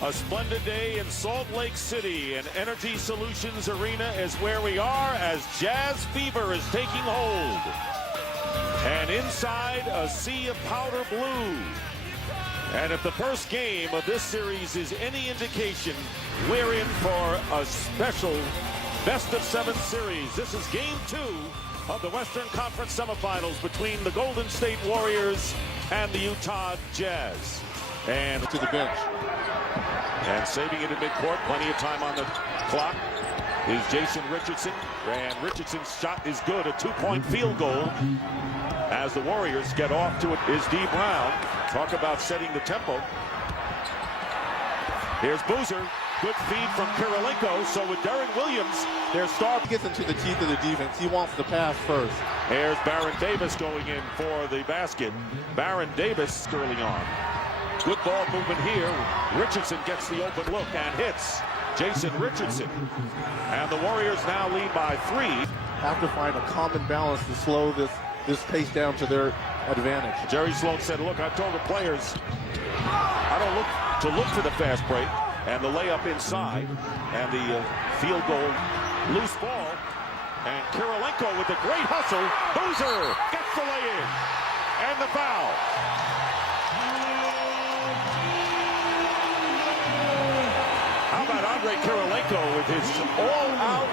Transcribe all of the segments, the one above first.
A splendid day in Salt Lake City, and Energy Solutions Arena is where we are as Jazz fever is taking hold. And inside, a sea of powder blue. And if the first game of this series is any indication, we're in for a special best-of-7 series. This is Game 2 of the Western Conference semifinals between the Golden State Warriors and the Utah Jazz. And to the bench. And saving it in midcourt, plenty of time on the clock, is Jason Richardson. And Richardson's shot is good, a two-point field goal. As the Warriors get off to it is D. Brown. Talk about setting the tempo. Here's Boozer. Good feed from Kirilenko. So with Darren Williams, their star He gets into the teeth of the defense. He wants the pass first. There's Baron Davis going in for the basket. Baron Davis early on. Good ball movement here. Richardson gets the open look and hits Jason Richardson. And the Warriors now lead by 3. Have to find a common balance to slow this pace down to their advantage. Jerry Sloan said, look, I told the players, I don't look for the fast break. And the layup inside. And the field goal, loose ball. And Kirilenko with a great hustle. Boozer gets the lay-in. And the foul. How about Andre Kirilenko with his all-out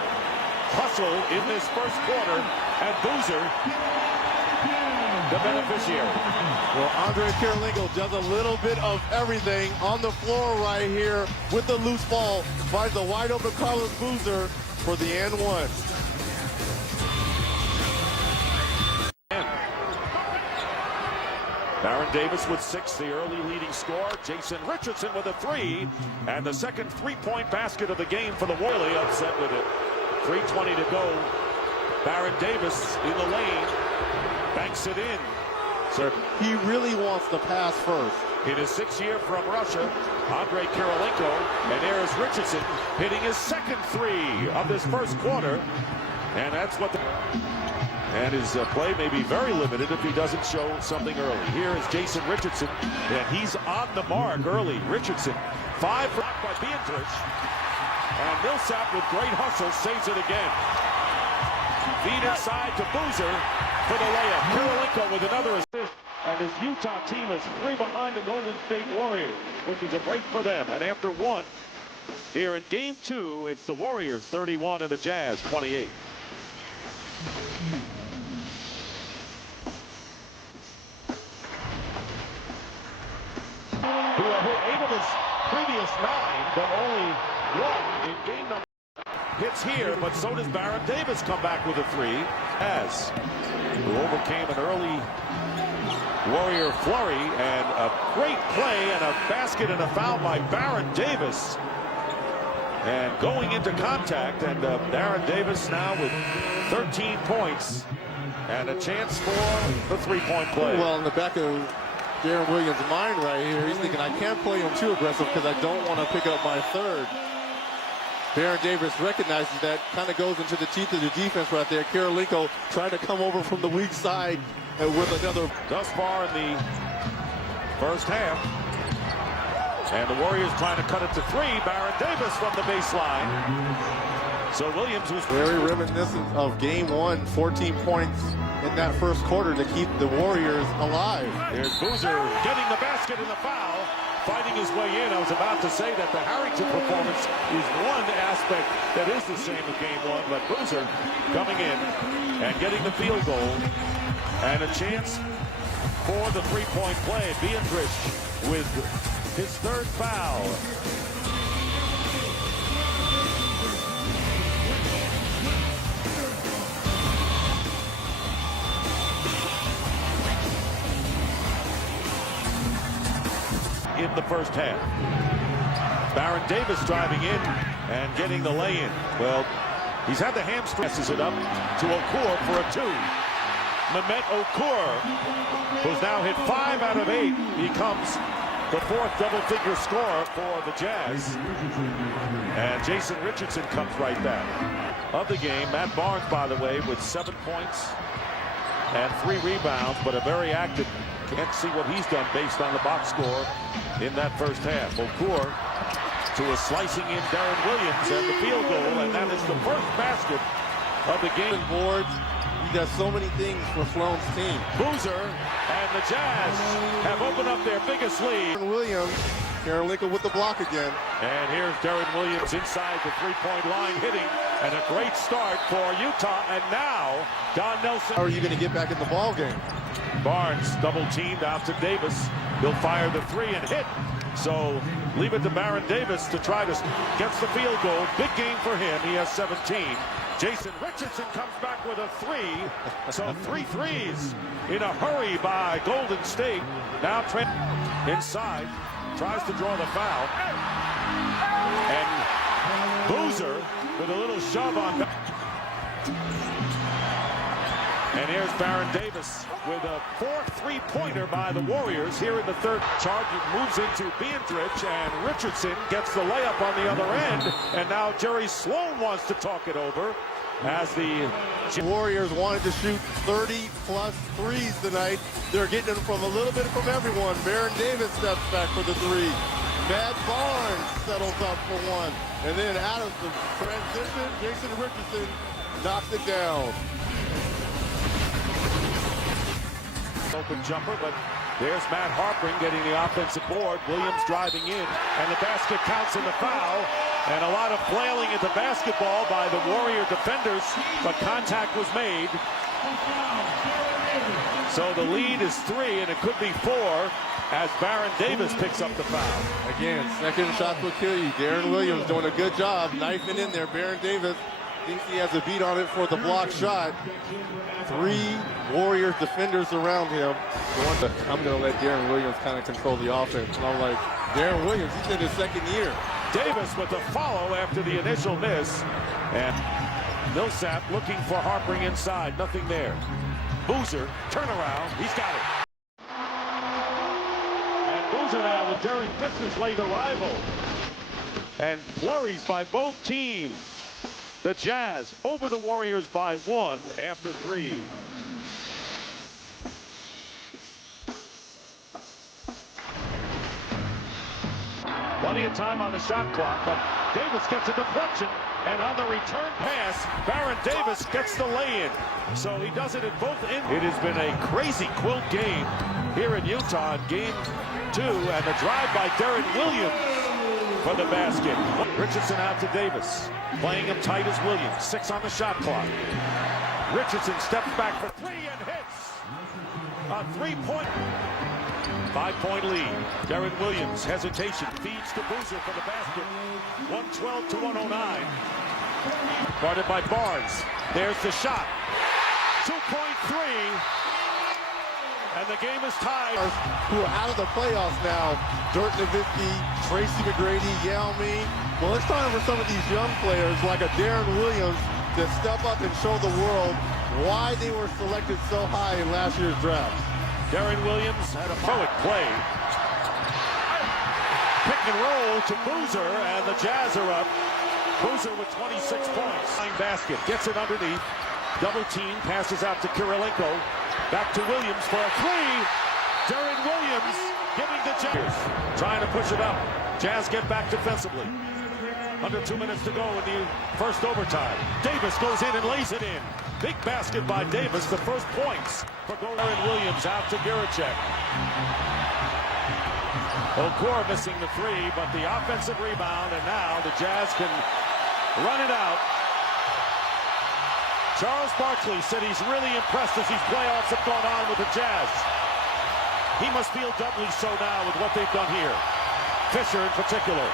hustle in this first quarter, and Boozer, the beneficiary. Well, Andre Kirilenko does a little bit of everything on the floor right here with the loose ball. Finds the wide-open Carlos Boozer for the and one. Baron Davis with 6, the early leading scorer. Jason Richardson with a 3, and the second three-point basket of the game for the Warriors. Upset with it. 3:20 to go. Baron Davis in the lane, banks it in. Sir, he really wants the pass first. In his 6th year from Russia, Andre Kirilenko, and there's Richardson hitting his second 3 of this first quarter, and that's what the... And his play may be very limited if he doesn't show something early. Here is Jason Richardson, and he's on the mark early. Richardson, 5 blocked by Beatrice. And Millsap with great hustle saves it again. Feed inside to Boozer for the layup. Kirilenko with another assist. And his Utah team is 3 behind the Golden State Warriors, which is a break for them. And after 1, here in Game 2, it's the Warriors 31 and the Jazz 28. Who have hit 8 of his previous 9, but only 1 in game number. Hits here, but so does Baron Davis come back with a 3. As who overcame an early Warrior flurry, and a great play and a basket and a foul by Baron Davis. And going into contact, and Baron Davis now with 13 points and a chance for the 3-point play. Well, in the back of Darren Williams' mind right here, he's thinking, I can't play him too aggressive because I don't want to pick up my 3rd. Baron Davis recognizes that, kind of goes into the teeth of the defense right there. Kirilenko trying to come over from the weak side with another. Thus far in the first half. And the Warriors trying to cut it to 3. Baron Davis from the baseline. So Williams was very reminiscent of Game 1, 14 points in that first quarter to keep the Warriors alive. Here's Boozer getting the basket and the foul, fighting his way in. I was about to say that the Harrington performance is one aspect that is the same as Game 1, but Boozer coming in and getting the field goal and a chance for the 3-point play. Beatrice with his 3rd foul. In the first half. Baron Davis driving in and getting the lay-in. Well, he's had the hamstring. Passes it up to Okur for a 2. Mehmet Okur, who's now hit 5 out of 8, becomes the 4th double-figure scorer for the Jazz. And Jason Richardson comes right back. Of the game, Matt Barnes, by the way, with 7 points and 3 rebounds, but a very active Can't see what he's done based on the box score in that first half. Okur to a slicing in Darren Williams and the field goal, and that is the first basket of the game. Boards. He does so many things for Sloan's team. Boozer and the Jazz have opened up their biggest lead. Williams, Karolinko with the block again. And here's Darren Williams inside the three-point line hitting, and a great start for Utah. And now Don Nelson. How are you going to get back in the ball game? Barnes double teamed out to Davis. He'll fire the three and hit. So leave it to Baron Davis to try to get the field goal. Big game for him. He has 17. Jason Richardson comes back with a three. So 3 threes in a hurry by Golden State. Now Trent inside, tries to draw the foul. And Boozer with a little shove on. And here's Baron Davis with a 4th three-pointer by the Warriors here in the third. Charge moves into Beatrice, and Richardson gets the layup on the other end. And now Jerry Sloan wants to talk it over as the Warriors wanted to shoot 30-plus threes tonight. They're getting them from a little bit from everyone. Baron Davis steps back for the three. Matt Barnes settles up for one. And then out of the transition, Jason Richardson knocks it down. Open jumper, but there's Matt Harpring getting the offensive board. Williams driving in, and the basket counts in the foul. And a lot of flailing at the basketball by the Warrior defenders, but contact was made. So the lead is 3, and it could be 4 as Baron Davis picks up the foul. Again, second shot will kill you. Darren Williams doing a good job knifing in there. Baron Davis thinks he has a beat on it for the block shot. 3 Warriors defenders around him. I'm going to let Darren Williams kind of control the offense. And I'm like, Darren Williams, he's in his second year. Davis with the follow after the initial miss. And Millsap looking for Harpring inside. Nothing there. Boozer, turnaround. He's got it. And Boozer now with Derek Fisher's late arrival. And flurries by both teams. The Jazz over the Warriors by 1 after 3. Plenty of time on the shot clock, but Davis gets a deflection, and on the return pass, Baron Davis gets the lay-in. So he does it at both ends. It has been a crazy quilt game here in Utah in game 2, and the drive by Darren Williams for the basket. Richardson out to Davis, playing him tight as Williams. 6 on the shot clock. Richardson steps back for 3 and hits. A 3-point. 5-point lead. Darren Williams, hesitation, feeds to Boozer for the basket. 112 to 109. Guarded by Barnes. There's the shot. 2.3. And the game is tied. Who are out of the playoffs now. Dirk Nowitzki, Tracy McGrady, Yao Ming. Well, it's time for some of these young players like a Darren Williams to step up and show the world why they were selected so high in last year's draft. Darren Williams had a poet play. Pick and roll to Boozer, and the Jazz are up. Boozer with 26 points. Basket, gets it underneath. Double team, passes out to Karolinko. Back to Williams for a 3. Darren Williams giving the Jazz. Trying to push it up. Jazz get back defensively. Under 2 minutes to go in the first overtime. Davis goes in and lays it in. Big basket by Davis, the first points for Darren Williams out to Biricek. Okur missing the 3, but the offensive rebound, and now the Jazz can run it out. Charles Barkley said he's really impressed as these playoffs have gone on with the Jazz. He must feel doubly so now with what they've done here. Fisher in particular.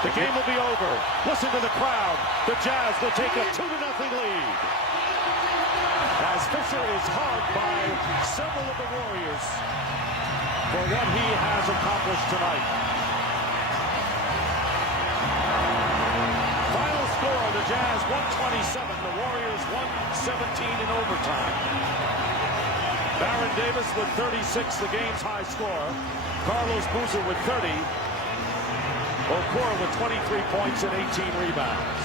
The game will be over. Listen to the crowd. The Jazz will take a 2-0 lead. As Fisher is hugged by several of the Warriors for what he has accomplished tonight. Final score, the Jazz 127, the Warriors 117 in overtime. Baron Davis with 36, the game's high score. Carlos Boozer with 30. Okur with 23 points and 18 rebounds.